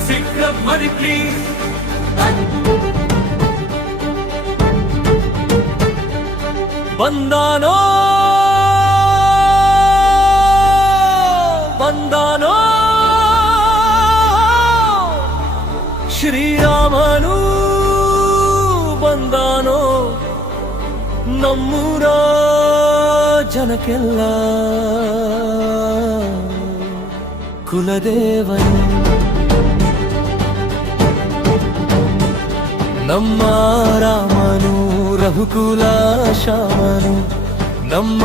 Sit up, money please. ಬಂದಾನೋ ಬಂದಾನೋ ಶ್ರೀರಾಮನು ಬಂದಾನೋ ನಮ್ಮೂರ ಜನಕ್ಕೆಲ್ಲ ಕುಲದೇವನು ನಮ್ಮ ರಾಮನು ರಘುಕುಲ ಶ್ಯಾಮನು ನಮ್ಮ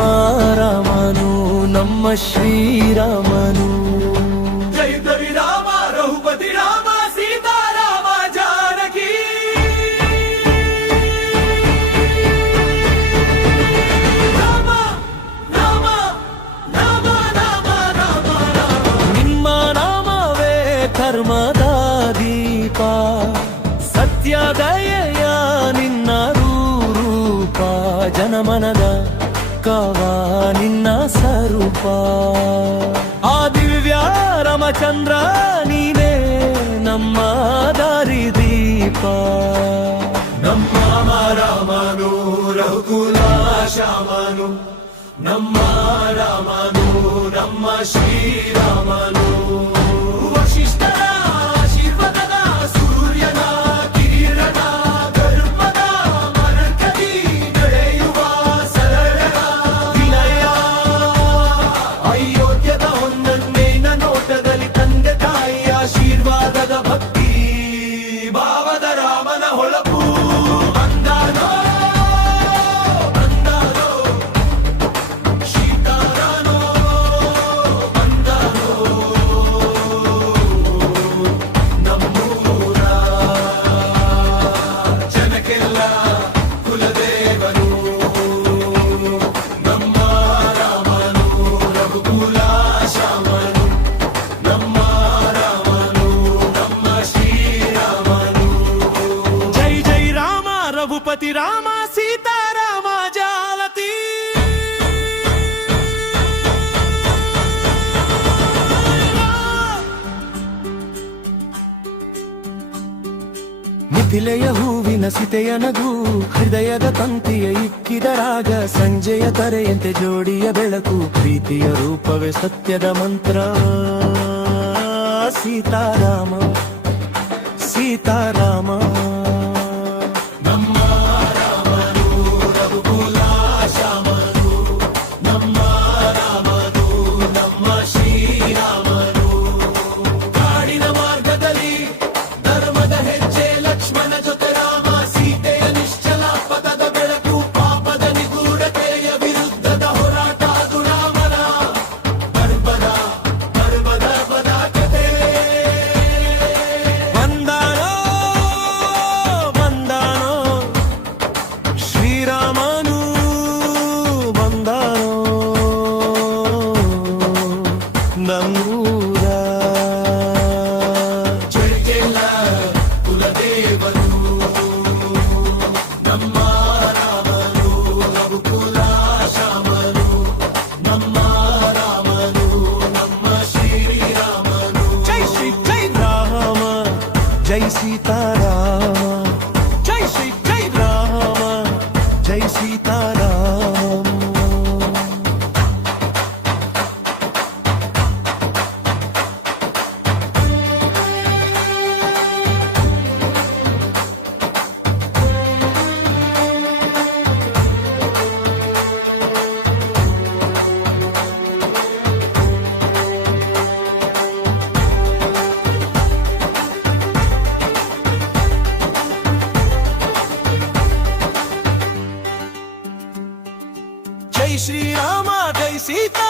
ರಾಮನು ನಮ್ಮ ಶ್ರೀರಾಮನು ಜೈ ಜೈ ರಾಮ ರಘುಪತಿ ರಾಮ ಸೀತಾರಾಮ ಜಾನಕಿ ರಾಮ ರಾಮ ರಾಮ ರಾಮ ರಾಮ ನಿಮ್ಮ ನಾಮವೇ ಧರ್ಮದ ದೀಪ ಸತ್ಯದಯ ನಿನ್ನ ರೂಪ ಜನಮನದ ಕವ ನಿನ್ನ ಸ್ವರೂಪ ಆ ದಿವ್ಯ ರಾಮಚಂದ್ರ ನೀನೇ ನಮ್ಮ ದಾರಿ ದೀಪ ನಮ್ಮ ರಾಮನು ರಘುಕುಲ ಶ್ಯಾಮನು ನಮ್ಮ ರಾಮನು ನಮ್ಮ ಶ್ರೀರಾಮನು ವಶಿಷ್ಠರ ಆಶೀರ್ವಾದದ ಸೂರ್ಯನ ಕಿರಣ ಗರ್ಭದ ಮರಕದಿ ನಡೆಯುವ ಸರಳರ ವಿನಯ ಅಯೋಧ್ಯದ ಹೊನ್ನನ್ನೇನ ನೋಟದಲ್ಲಿ ತಂದೆ ತಾಯಿಯ ಆಶೀರ್ವಾದದ ಭಕ್ತಿ ಭಾವದ ರಾಮನ ಹೊಳಪು ಬಂದಾನೋ ಬಂದಾನೋ ಸೀತಾರಾಮೋ ಬಂದಾನೋ ನಮ್ಮೂರ ಜನಕ್ಕೆಲ್ಲ ಕುಲದೇವನು ನಮ್ಮ ರಾಮನು ರಘುಕುಲ ಶ್ಯಾಮನು ನಮ್ಮ ರಾಮನು ನಮ್ಮ ಶ್ರೀರಾಮನು ಜೈ ಜೈ ರಾಮ ರಘುಪತಿ ರಾಮ ಸೀತಾರಾಮ ಜಾಲತಿ ಮಿಥಿಲೆಯ ಹೂವಿನ ಸಿತೆಯ ನಗು ಹೃದಯದ ತಂತಿಯ ಇಕ್ಕಿದ ರಾಗ ಸಂಜೆಯ ತರೆಯಂತೆ ಜೋಡಿಯ ಬೆಳಕು ಪ್ರೀತಿಯ ರೂಪವೇ ಸತ್ಯದ ಮಂತ್ರ ಸೀತಾರಾಮ ಸೀತಾರಾಮ ನಮ್ಮ ರಾಮನು ರಘುಕುಲ ಶ್ಯಾಮನು ನಮ್ಮ ರಾಮನು ನಮ್ಮ ಶ್ರೀರಾಮನು ಕಾಡಿನ ಮಾರ್ಗದಲ್ಲಿ ಧರ್ಮದ ಹೆಜ್ಜೆ ಲಕ್ಷ್ಮಣ ಜೊತೆ ರಾಮ ಸೀತೆಯ ನಿಶ್ಚಲ ಪದದ ಬೆಳಕು ಪಾಪದ ನಿಗೂಢತೆಯ ವಿರುದ್ಧದ ಹೋರಾಟ ಅದು ರಾಮನ ಗರ್ಭದ ಪದ ಕಥೆ ಬಂದಾನೋ ಬಂದಾನೋ ಶ್ರೀರಾಮನು ಬಂದಾನೋ ನಮ್ಮೂರ ಜೊತೆಲ್ಲ ಕುಲದೇವನು ನಮ್ಮ ರಾಮನು ರಘುಕುಲ ಶ್ಯಾಮನು ನಮ್ಮ ರಾಮನು ನಮ್ಮ ಶ್ರೀರಾಮನು ಜೈ ಶ್ರೀ ಜೈ ರಾಮ ಜೈ ಸೀತಾರಾಮ ಜೈ ಶ್ರೀ ಜೈ ರಾಮ ಜೈ ಸೀತಾರಾಮ ಜೈ ಶ್ರೀರಾಮ ಜೈ ಸೀತಾ